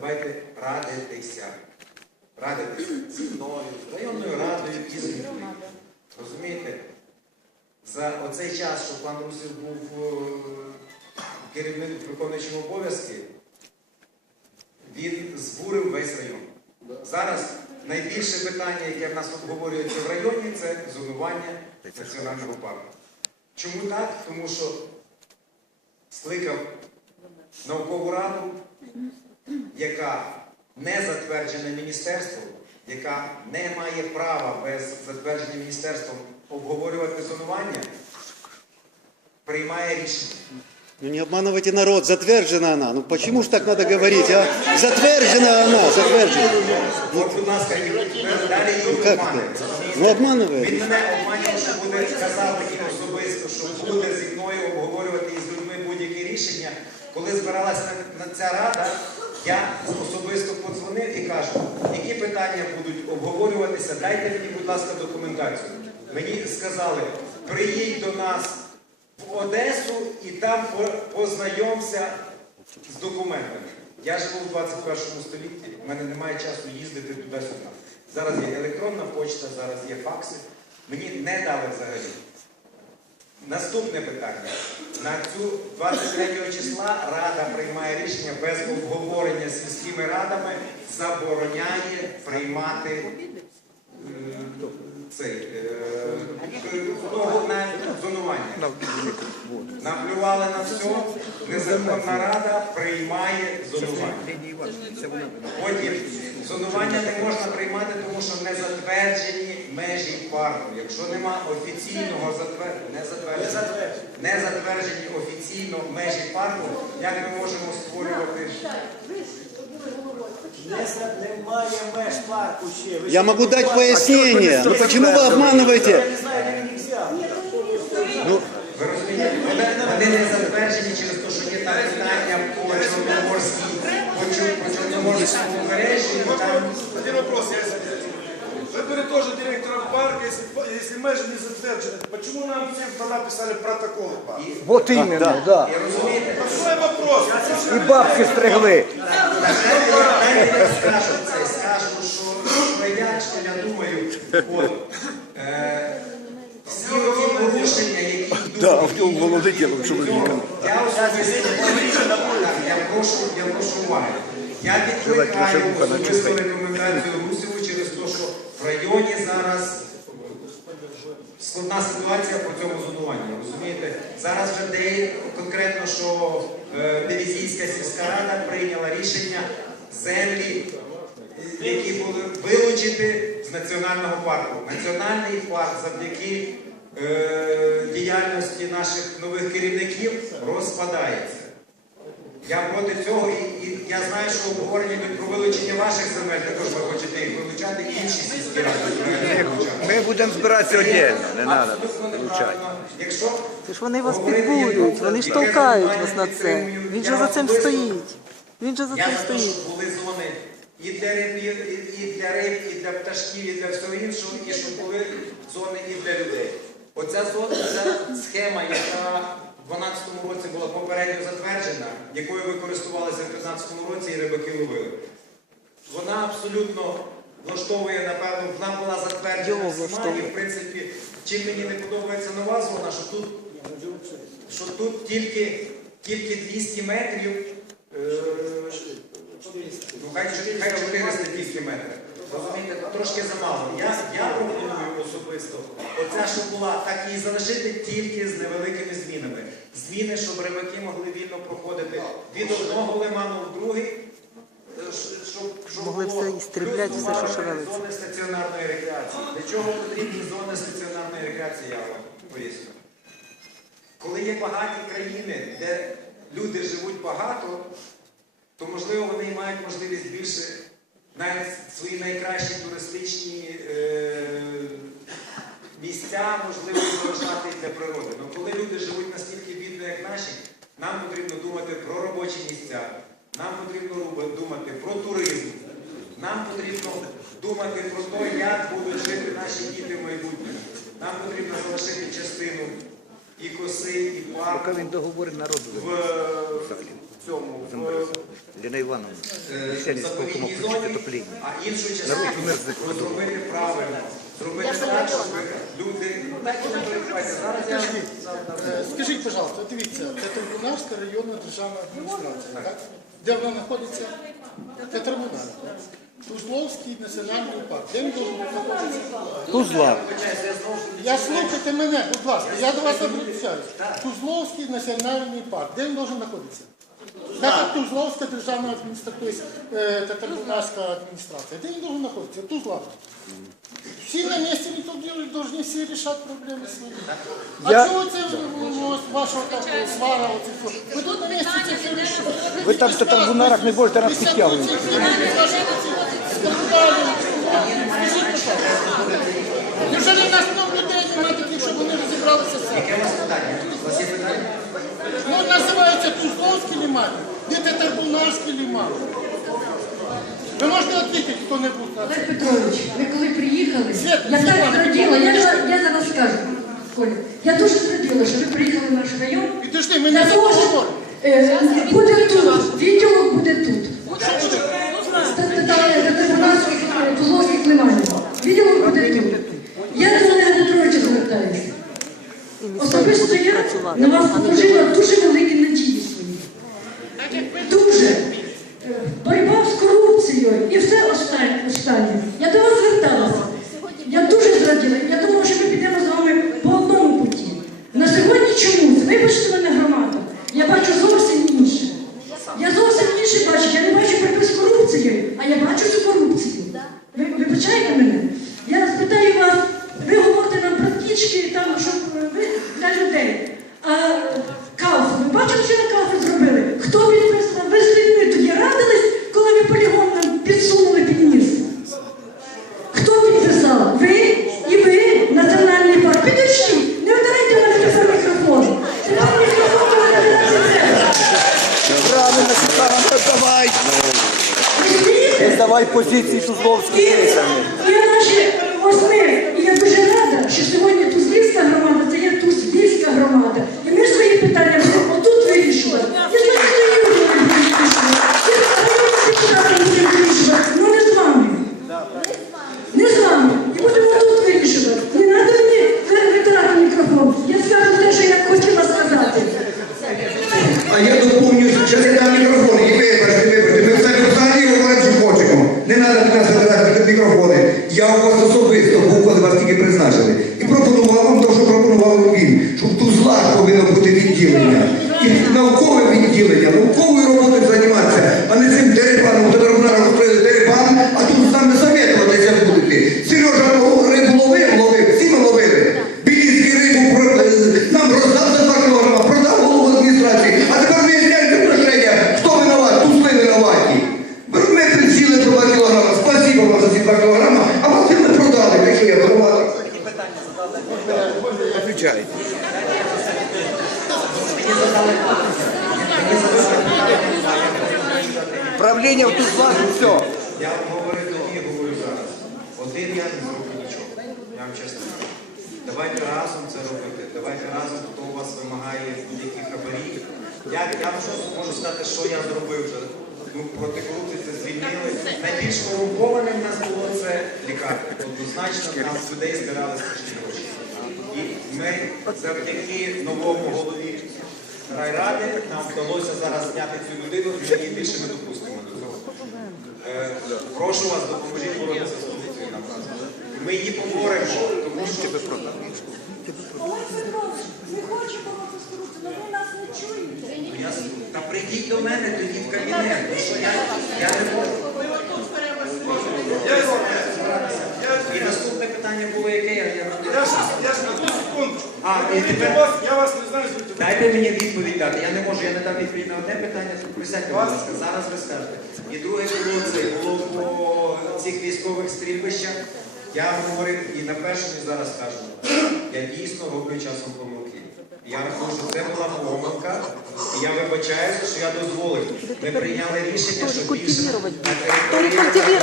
Давайте радитися. Радитися зі мною, з районною радою і з людьми. Розумієте? За оцей час, що пан Русів був е, керівником виконуючим обов'язки, він збурив весь район. Зараз найбільше питання, яке в нас обговорюється в районі, це зонування національного парку. Чому так? Тому що скликав наукову раду, яка не затверджена міністерством, яка не має права без затвердження міністерством обговорювати зонування, приймає рішення. Ну не обманывайте народ, затвержена она. Ну почему ж так надо говорить, а? Затвержена она, затвержена. От, будь ласка, і далі Ну його как обманює. это? розумієте? Ну обманывает. Він мене обманював, що буде казав мені особисто, що буде зі мною обговорювати із людьми будь-які рішення. Коли збиралася на, на ця рада, я особисто подзвонив і кажу, які питання будуть обговорюватися, дайте мені, будь ласка, документацію. Мені сказали, приїдь до нас в Одесу і там познайомся з документами. Я живу в 21 столітті, в мене немає часу їздити туди-сюди. Зараз є електронна почта, зараз є факси. Мені не дали взагалі. Наступне питання. На цю 23 числа Рада приймає рішення без обговорення з сільськими радами, забороняє приймати е, цей, е, зонування. Наплювали на все, незаконна рада приймає зонування. Потім зонування не можна приймати, тому що не затверджені межі парку. Якщо нема офіційного затвердження, не затверджені, офіційно межі парку, як ми можемо створювати? Немає меж парку ще. Я могу дать бачите. пояснение. Ну почему вы обманываете? не знаю, де він їх взяв. Ну, Ви розумієте, вони, вони не затверджені через те, що є там питання по Чорноморській, по, Чор- по Чорноморському побережжі, і там Один вопрос я извиняюсь. Выберы тоже директора парка, если, если межи не затвержены. Почему нам всем тогда писали протоколы парка? Вот именно, да. і розумієте, Простой вопрос. І бабки стригли. Дайте я скажу це, скажу, що, що я, що я думаю, от, е, всі ті порушення, які йдуть, Да, в ньому які головне йдуть діло, від що ви цього, вікна. Я особисто я прошу, я прошу уваги. Я відкликаю особисту рекомендацію Русєву через те, що в районі зараз складна ситуація по цьому зонуванні. Розумієте? Зараз вже де конкретно, що е, Дивізійська сільська рада прийняла рішення землі, е, які були вилучити з національного парку. Національний парк завдяки е, діяльності наших нових керівників розпадається. Я проти цього і, і я знаю, що обговорення про вилучення ваших земель, також ви хочете їх вилучати, інші сільські ради. Ми будемо збиратися віддільно, не треба. Якщо Це ж вони вас говорити підбурюють, вони ж яке толкають вас на це. підтримую, Він я же за цим стоїть. Він же за Я цим те, стоїть. щоб були зони і для рибів, і, і для риб, і для пташків, і для всього іншого, і щоб були зони і для людей. Оця зона, схема, яка в 12-му році була попередньо затверджена, якою ви користувалися в 15-му році і рибаки ловили. Вона абсолютно влаштовує, напевно, вона була затверджена всіма, і в принципі, чим мені не подобається нова зона, що тут, що тут тільки, тільки 200 метрів. Е, Ну, хай, хай 400 тільки метри. Розумієте, трошки замало. Я, я пропоную особисто, оця, що була, так і залишити тільки з невеликими змінами. Зміни, щоб рибаки могли вільно проходити від одного лиману в другий, е, щоб, щоб Могли було- все і плюс все, що шевелиться. Зони стаціонарної рекреації. Для чого потрібні зони стаціонарної рекреації, я вам поясню. Коли є багаті країни, де люди живуть багато, то можливо вони мають можливість більше навіть свої найкращі туристичні е, місця, можливо, залишати для природи. Але коли люди живуть настільки бідно, як наші, нам потрібно думати про робочі місця, нам потрібно думати про туризм, нам потрібно думати про те, як будуть жити наші діти в майбутньому. Нам потрібно залишити частину і коси, і парку в, цьому. Ліна Івановна, е, заповідній зоні, а іншу частину зробити правильно. Зробити так, щоб люди... Дайте не перебивайте. Зараз я... Скажіть, пожалуйста, дивіться, це Трибунальська районна державна адміністрація, так? Де вона знаходиться? Це трибунал. так? Тузловський національний парк. Де він должен знаходитися? Тузла. Я слухайте мене, будь ласка, я до вас обращаюсь. Тузловський національний парк. Де він должен знаходитися? Як Тузловська державна адміністрація, е, та адміністрація. Де він должен знаходитися? Тузла. Всі на місці не тут повинні всі рішати проблеми свої. А чого це ну, вашого свара? Ви тут на місці це все рішили. Ви там в трибунарах не можете раз підтягувати. Неужели в нас много людей немає таких, щоб вони розібралися є питання? Ну, називається Тузловський лиман, де це Тарбунарський лиман. Ви можете відповідати хто-небудь? Олег Петрович, ви коли приїхали, Свет, я Світлана, так зраділа, я, за- я зараз скажу, Коля, я дуже зраділа, що ви приїхали в наш район. Підожди, ми Для не того, говоримо. що е, буде тут, відділок буде тут. Татарбунарських Тузловських лиманів. Відділок буде тут. Я до Олега Петровича звертаюся. Особисто я на вас положила дуже великі надії свої. Дуже. Е, Боротьба з корупцією і все останнє. останнє. Я до вас зверталася. Я дуже зраділа. Я думала, що ми підемо з вами по одному путі. На сьогодні чомусь, вибачте мене громада, я бачу зовсім інше. Я зовсім інше бачу. Я не бачу боротьби з корупцією, а я бачу цю корупцію. Ви вибачаєте мене? Я спитаю вас, ви говорите нам про птічки, там, щоб е, ви для людей. А кафе, ви бачили, що на кафе зробили? Хто підписав? Ви з людьми тоді радились, коли ви полігон нам підсунули під ніс? Хто підписав? Ви і ви, національний парк. Підождіть, не вдарайте мене тепер мікрофон. Тепер мікрофон до мене не треба. Правильно, Світлана, ну, давай. Розумієте? Давай позиції Тузловські. І, і наші ось ми, і я дуже рада, що сьогодні Тузлівська громада це є Тузлівська громада. І ми свої питання будемо отут вирішувати. І з нашою Юрою будемо вирішувати. І з районним депутатом будемо вирішувати. Ну не з вами. Не з вами. І будемо тут вирішувати. Не треба мені ви- витирати мікрофон. Я скажу те, що я хотіла сказати. А я доповню, що не дам мікрофон. І вибачте, вибачте. Ми все взагалі говоримо, що хочемо. Не треба до нас забирати мікрофони. Я у вас особисто був, коли вас тільки призначили. І пропонував вам те, що пропонував він, що в Тузлах повинно бути відділення. І наукове відділення, науковою роботою займатися, а не цим дерибаном, де робна розстріли дерибан, а тут з нами завідуватися будете. Сережа ну, рибу ловив, ловив, всі ми ловили. Білінський рибу про- е, нам роздав за 2 кілограма, продав голову адміністрації. А тепер ми гляньте прошення, хто винуват, тузли винуваті. Ми присіли по 2 кілограма, спасибо вам за ці 2 кілограма, а вас ми продали, так що я винуватий. Отвечай. Правління в Тузлах і все. Я вам говорю тоді, говорю зараз. Один я не зроблю нічого. Я вам чесно кажу. Давайте разом це робити. Давайте разом, хто у вас вимагає будь-які хабарі. Я, я вам можу сказати, що я зробив. Ну, проти корупції це звільнили. Найбільш корумпованим в нас було це лікарня. Однозначно там людей збирали страшні гроші. І ми завдяки новому голові райради нам вдалося зараз зняти цю людину і її більше не допустимо Прошу вас, допоможіть боротися з корупцією нам разом. Ми її поборемо, тому що Олег Петрович, ми хочемо боротися з корупцією, але ви нас не чуєте. я та прийдіть до мене тоді в кабінет. що я, я не можу. І наступне питання було яке я, ж, я ж одну секунду. А, і Я тепер- вас, я вас не. Дайте мені відповідь дати. Я не можу, я не дам відповідь на одне питання, присядьте, будь ласка. Зараз ви скажете. І друге було це було по цих військових стрільбищах. Я говорив і на першому і зараз скажу. Я дійсно роблю часом помилки. Я рахую, що це була помилка, і я вибачаюся, що я дозволив. Ми прийняли рішення, що більше на території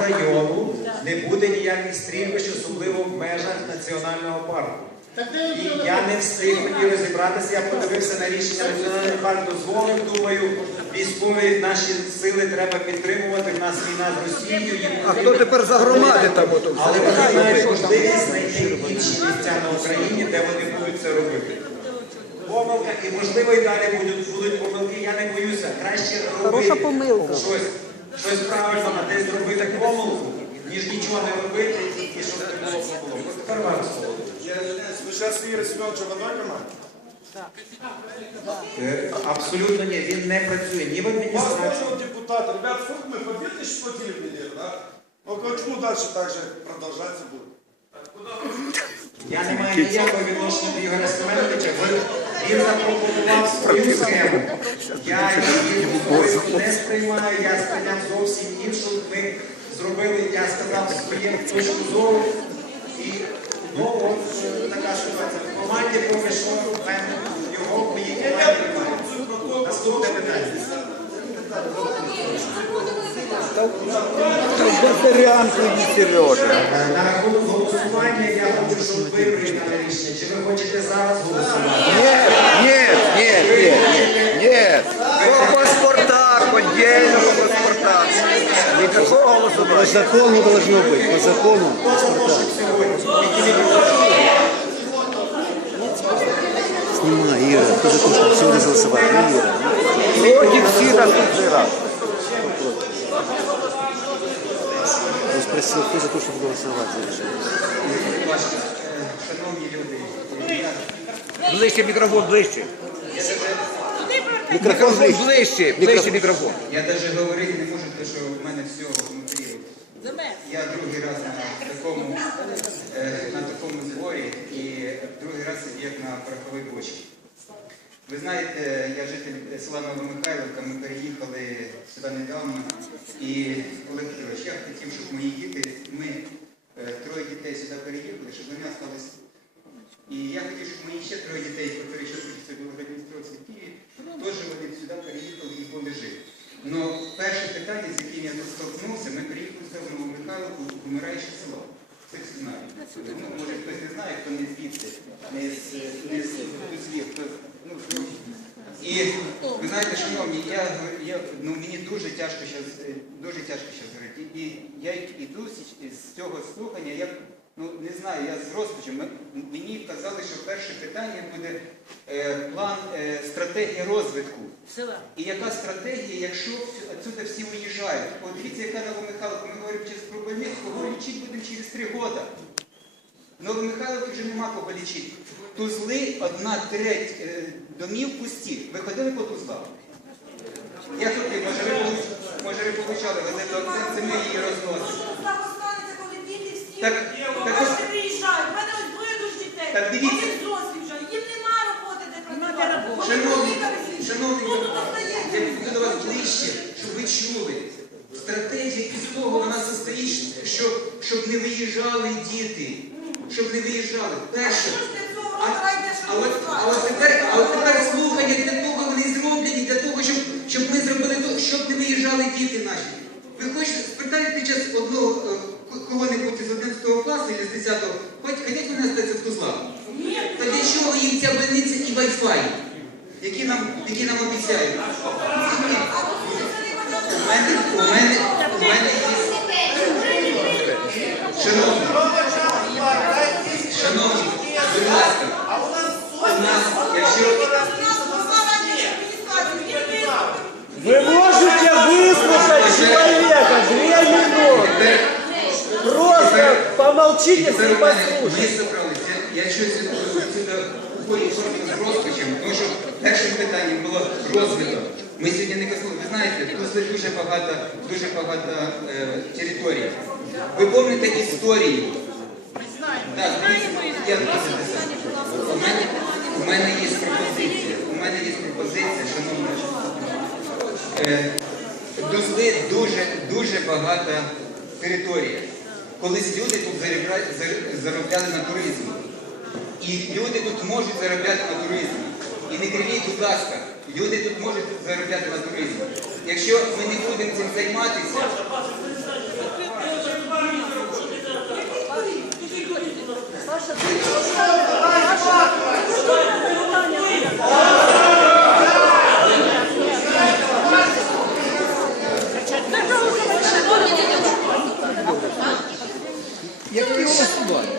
району не буде ніяких стрільбищ, особливо в межах національного парку. І я не встиг тоді розібратися, я подивився на рішення Національний парк дозволив, думаю, військові наші сили треба підтримувати, в нас війна з Росією. їм А хто тепер за громади там? Але вони мають можливість знайти інші місця на Україні, де вони будуть це робити. Помилка, і можливо і далі будуть, будуть помилки, я не боюся. Краще робити помилка. щось, щось правильно, а десь зробити помилку, ніж нічого не робити і щоб не було помилок. Ось тепер вам слово. Я извиняюсь, вы сейчас с в одной команде? Е, Абсолютно ні, він не працює ні в Вас адміністрації. понял депутат. Ребят, сколько мы по 2000 платили в неделю, да? Ну почему дальше так же продолжаться будет? Я не маю ніякого відношення до Ігоря Семеновича. Ви- Він запропонував свою схему. Я її не сприймаю, я сприйняв зовсім іншу. Ми зробили, я сказав свою точку зору. І ну, от е, така ситуація. В команді поки що мене його в моїй команді. Наступне питання. Е, На рахунок голосування я хочу, щоб ви прийняли рішення. Чи ви хочете зараз голосувати? Нет, нет, нет, нет, нет. По паспортах, отдельно по паспортах. Никакого По закону должно быть, по закону. Ира, ты за то, чтобы сегодня голосовать, не Ира. Вроде всі наступний раз. Он спросил, кто за то, чтобы голосовать за решение. Будь ласка, е, Шановні люди, Ближче мікрофон, ближче. Микрофон ближче, ближче мікрофон. Я навіть говорити не можу, тому що в мене всього внутрі. Я другий раз на такому, е, на такому зборі і другий раз сидів на пороховій бочці. Ви знаєте, я житель села Новомихайлівка, ми переїхали сюди недавно. І Олег Петрович, я хотів, щоб мої діти, ми е, троє дітей сюди переїхали, щоб вони залишились. І я хотів, щоб мої ще троє дітей, які зараз сьогодні в адміністрації в Києві, теж вони сюди переїхали і були жити. Но перше питання, з яким я тут столкнувся, ми приїхали з Нову Михайловку, вмираюче село. Це всі знають. Може хтось не знає, хто не звідси, не з не І ви знаєте, шановні, я, я ну мені дуже тяжко зараз, дуже тяжко зараз говорити. І я йду з- цього слухання, я ну не знаю, я з розпачем. Мені казали, що перше питання буде е, план е, стратегія розвитку. І яка стратегія, якщо отсюди всі уїжджають? От дивіться, яка Новомихайловка, ми говоримо через Кропивницького, лічити будемо через три роки. Новомихайловки вже нема кого лічити. Тузли, одна треть е, домів пусті. Ви ходили по тузлах? Я ходив, може може ви получали акцент, це ми її розносимо. останеться, коли діти всі Так, так ось- приїжджають. У мене ось двоє дуже дітей. Так дивіться. Вони взрослі вже. Їм нема роботи, де працювати. Вони Шановні, лікарі шановні, Ну, тут я піду до вас ближче, щоб ви чули. Стратегія із того вона состоїть, що, щоб не виїжджали діти. Щоб не виїжджали. Перше. А, року йдеш а, от, а от тепер, а от тепер слухання для того вони зроблені, для того, щоб, щоб ми зробили то, щоб не виїжджали діти наші. Ви хочете спитати під час одного е, кого-небудь з 11 класу чи з 10-го, хоч ходять вони остаться в Тузлах? Та для чого їм ця больниця і Wi-Fi, які нам, які нам обіцяють? У мене, у мене, у мене є... нас, якщо... Вы можете выслушать человека две минуты. Просто помолчите, Це если в мене, ми послушайте. зібралися. Я щось сюди входжу з розпачем, тому що першим питанням було розвиток. Ми сьогодні не казали, ви знаєте, тут дуже багато, дуже багато е, територій. Ви пам'ятаєте історію? Так, дивіться, я у мене, у мене є пропозиція. У мене є пропозиція, шановні. Е, дуже, дуже багата територія. Колись люди тут заробляли на туризмі. І люди тут можуть заробляти на туризмі. І не кричіть, будь ласка, люди тут можуть заробляти на туризмі. Якщо ми не будемо цим займатися, Саша, як ти його